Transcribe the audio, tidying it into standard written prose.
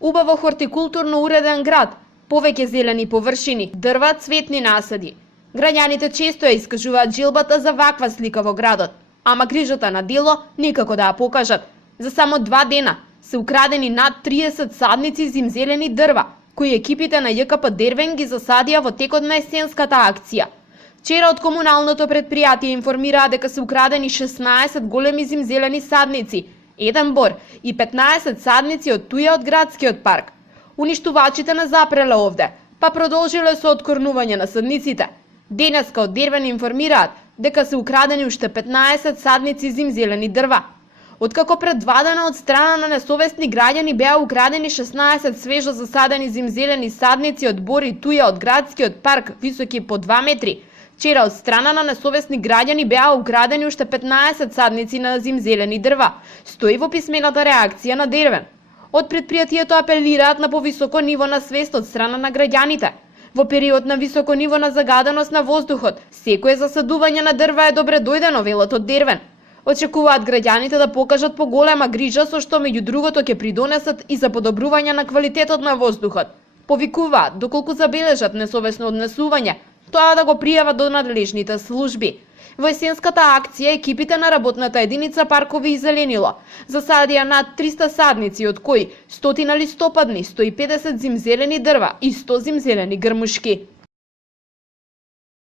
Убаво хортикултурно уреден град, повеќе зелени површини, дрва, цветни насади. Граѓаните често ја искажуваат желбата за ваква слика во градот, ама грижата на дело никако да ја покажат. За само 2 дена се украдени над 30 садници зимзелени дрва, кои екипите на ЈКП Дервен ги засадија во текот на есенската акција. Вчера од комуналното предпријатие информираа дека се украдени 16 големи зимзелени садници, 1 бор и 15 садници од туја од градскиот парк. Уништувачите не запреле овде, па продолжиле со откорнување на садниците. Денеска од Дервен информираат дека се украдени уште 15 садници зимзелени дрва. Откако пред 2 дена од страна на несовесни граѓани беа украдени 16 свежо засадени зимзелени садници од бор и туја од градскиот парк високи по 2 метри, вчера од страна на несовесни граѓани беа украдени уште 15 садници на зимзелени дрва, стои во писмената реакција на Дервен. Од предпријатието апелираат на повисоко ниво на свест од страна на граѓаните. Во период на високо ниво на загаденост на воздухот, секое засадување на дрва е добре дојдено, велат од Дервен. Очекуваат граѓаните да покажат поголема грижа со што меѓу другото ќе придонесат и за подобрување на квалитетот на воздухот. Повикуваат доколку забележат несовесно однесување, тоа да го пријават до надлежните служби. Во есенската акција екипите на работната единица Паркови и зеленило засадија над 300 садници, од кои 100 листопадни, 150 зимзелени дрва и 100 зимзелени грмушки.